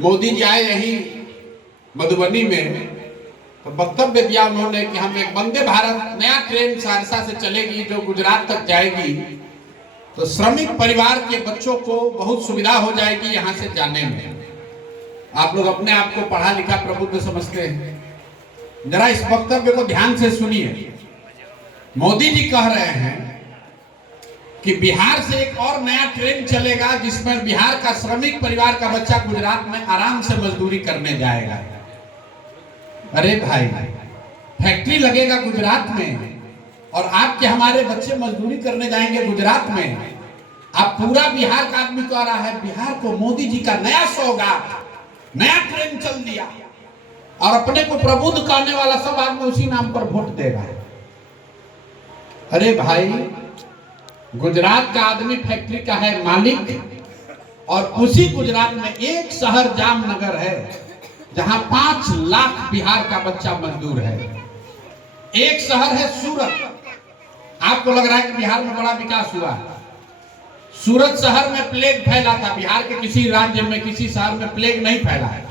मोदी जी आए यहीं मधुबनी में तो वक्तव्य दिया उन्होंने कि हम एक वंदे भारत नया ट्रेन सहरसा से चलेगी जो गुजरात तक जाएगी, तो श्रमिक परिवार के बच्चों को बहुत सुविधा हो जाएगी यहाँ से जाने में। आप लोग अपने आप को पढ़ा लिखा प्रबुद्ध समझते हैं, जरा इस वक्तव्य को ध्यान से सुनिए। मोदी जी कह रहे हैं कि बिहार से एक और नया ट्रेन चलेगा जिसमें बिहार का श्रमिक परिवार का बच्चा गुजरात में आराम से मजदूरी करने जाएगा। अरे भाई, फैक्ट्री लगेगा गुजरात में और आपके हमारे बच्चे मजदूरी करने जाएंगे गुजरात में। आप पूरा बिहार का आदमी कह रहा है बिहार को मोदी जी का नया सौगात, नया ट्रेन चल दिया, और अपने को प्रबुद्ध कहने वाला सब आदमी उसी नाम पर वोट दे रहा है। अरे भाई, गुजरात का आदमी फैक्ट्री का है मालिक, और उसी गुजरात में एक शहर जामनगर है जहां 5 लाख बिहार का बच्चा मजदूर है। एक शहर है सूरत। आपको लग रहा है कि बिहार में बड़ा विकास हुआ। सूरत शहर में प्लेग फैला था, बिहार के किसी राज्य में किसी शहर में प्लेग नहीं फैला है।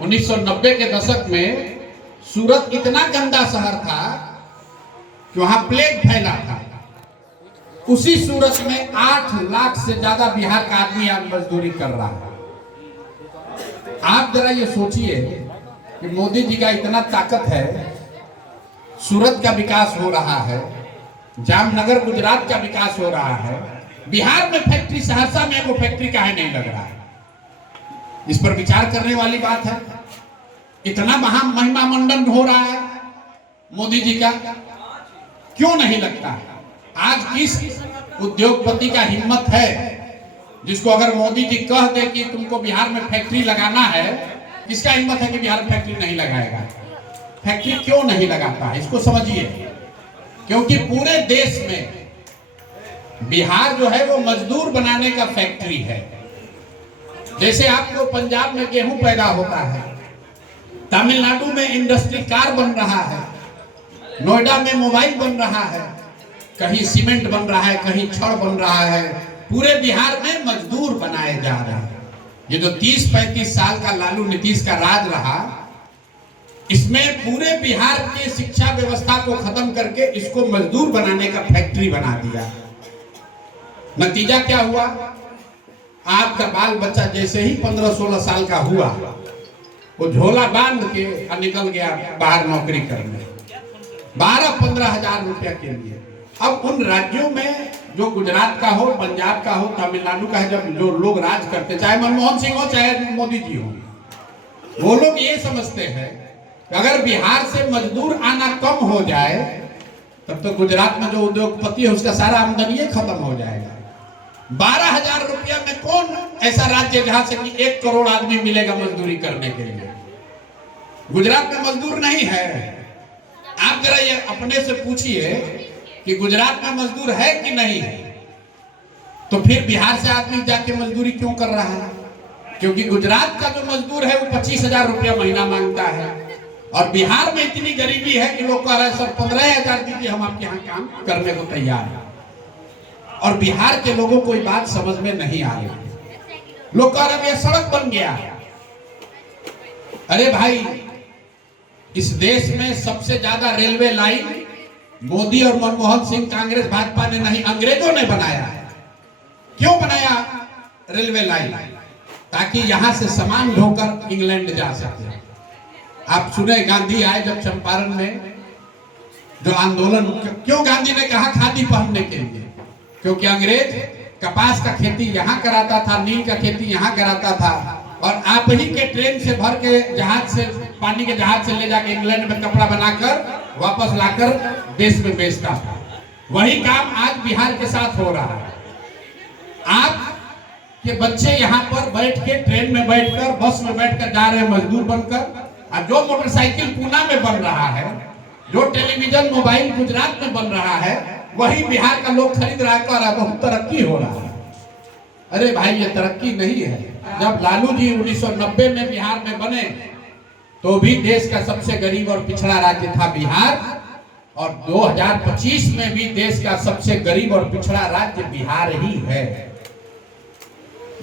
1990 के दशक में सूरत इतना गंदा शहर था कि वहां प्लेग फैला था। उसी सूरत में 8 लाख से ज्यादा बिहार का आदमी आज मजदूरी कर रहा है। आप जरा ये सोचिए कि मोदी जी का इतना ताकत है, सूरत का विकास हो रहा है, जामनगर गुजरात का विकास हो रहा है, बिहार में फैक्ट्री, सहरसा में वो फैक्ट्री काहे नहीं लग रहा है? इस पर विचार करने वाली बात है। इतना महान महिमा मंडन हो रहा है मोदी जी का, क्यों नहीं लगता? आज किस उद्योगपति का हिम्मत है जिसको अगर मोदी जी कह दे कि तुमको बिहार में फैक्ट्री लगाना है, किसका हिम्मत है कि बिहार में फैक्ट्री नहीं लगाएगा? फैक्ट्री क्यों नहीं लगाता? इसको समझिए। क्योंकि पूरे देश में बिहार जो है वो मजदूर बनाने का फैक्ट्री है। जैसे आपको पंजाब में गेहूं पैदा होता है, तमिलनाडु में इंडस्ट्री कार बन रहा है, नोएडा में मोबाइल बन रहा है, कहीं सीमेंट बन रहा है, कहीं छड़ बन रहा है, पूरे बिहार में मजदूर बनाए जा रहे हैं। ये जो 30-35 साल का लालू नीतीश का राज रहा, इसमें पूरे बिहार की शिक्षा व्यवस्था को खत्म करके इसको मजदूर बनाने का फैक्ट्री बना दिया। नतीजा क्या हुआ? आपका बाल बच्चा जैसे ही 15-16 साल का हुआ, वो झोला बांध के निकल गया बाहर नौकरी करने, 12-15 हजार रुपया के लिए। अब उन राज्यों में जो गुजरात का हो, पंजाब का हो, तमिलनाडु का है, जब जो लोग राज करते, चाहे मनमोहन सिंह हो चाहे मोदी जी हो, वो लोग ये समझते हैं कि अगर बिहार से मजदूर आना कम हो जाए तब तो गुजरात में जो उद्योगपति है उसका सारा आमदनी खत्म हो जाएगा। 12,000 रुपया में कौन ऐसा राज्य जहां से कि 1 करोड़ आदमी मिलेगा मजदूरी करने के लिए? गुजरात में मजदूर नहीं है। आप जरा ये अपने से पूछिए कि गुजरात में मजदूर है कि नहीं है? तो फिर बिहार से आदमी जाके मजदूरी क्यों कर रहा है? क्योंकि गुजरात का जो मजदूर है वो 25,000 रुपया महीना मांगता है, और बिहार में इतनी गरीबी है कि लोग कह रहे हैं सर 15,000 दीजिए, हम आपके यहाँ काम करने को तैयार हैं। और बिहार के लोगों को ये बात समझ में नहीं आ रही। लोग कह रहे हैं ये सड़क बन गया। अरे भाई, इस देश में सबसे ज्यादा रेलवे लाइन मोदी और मनमोहन सिंह, कांग्रेस भाजपा ने नहीं, अंग्रेजों ने बनाया है। क्यों बनाया रेलवे लाइन? ताकि यहां से सामान ढोकर इंग्लैंड जा सके। आप सुने गांधी आए जब चंपारण में जो आंदोलन, क्यों गांधी ने कहा खादी पहनने के लिए? क्योंकि अंग्रेज कपास का खेती यहाँ कराता था, नील का खेती यहाँ कराता था, और आप ही के ट्रेन से भर के जहाज से, पानी के जहाज से ले जाके इंग्लैंड में कपड़ा बनाकर वापस लाकर देश में बेचता था। वही काम आज बिहार के साथ हो रहा है। आप के बच्चे यहाँ पर बैठ के, ट्रेन में बैठकर, बस में बैठकर जा रहे हैं मजदूर बनकर। और जो मोटरसाइकिल पूना में बन रहा है, जो टेलीविजन मोबाइल गुजरात में बन रहा है, वही बिहार का लोग खरीद रहा है, कह रहा है बहुत तरक्की हो रहा है। अरे भाई, ये तरक्की नहीं है। जब लालू जी 1990 में बिहार में बने तो भी देश का सबसे गरीब और पिछड़ा राज्य था बिहार, और 2025 में भी देश का सबसे गरीब और पिछड़ा राज्य बिहार ही है।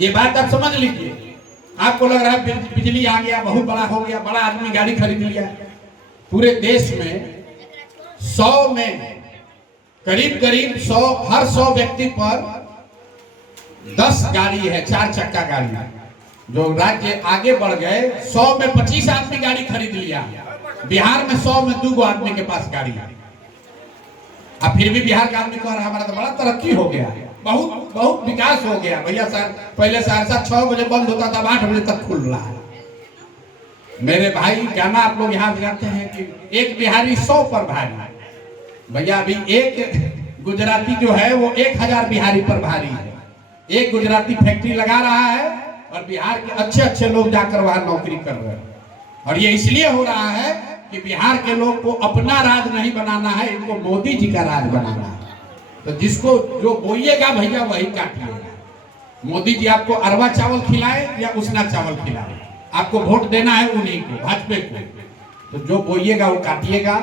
ये बात आप समझ लीजिए। आपको लग रहा है बिजली आ गया, बहुत बड़ा हो गया, बड़ा आदमी गाड़ी खरीद लिया। पूरे देश में 100 में करीब करीब 100, हर 100 व्यक्ति पर 10 गाड़ी है, 4 चक्का गाड़ी। जो राज्य आगे बढ़ गए, 100 में 25 आदमी गाड़ी खरीद लिया। बिहार में 100 में 2 आदमी के पास गाड़ी है। अब फिर भी बिहार का आदमी कह रहा है हमारा तो बड़ा तरक्की हो गया, बहुत बहुत विकास हो गया। भैया सर, पहले सहरसा 6 बजे बंद होता था, 8 बजे तक खुल रहा है। मेरे भाई गाना आप लोग यहाँ गाते हैं कि एक बिहारी 100 पर भारी। भैया अभी एक गुजराती जो है वो 1000 बिहारी पर भारी है। एक गुजराती फैक्ट्री लगा रहा है और बिहार के अच्छे अच्छे लोग जाकर वहां नौकरी कर रहे हैं। और ये इसलिए हो रहा है कि बिहार के लोग को अपना राज नहीं बनाना है, इनको मोदी जी का राज बनाना है। तो जिसको जो बोइएगा भैया वही काटिएगा। मोदी जी आपको अरवा चावल खिलाए या उसना चावल खिलाए, आपको वोट देना है उन्हीं को, भाजपा को। तो जो बोइएगा वो काटिएगा।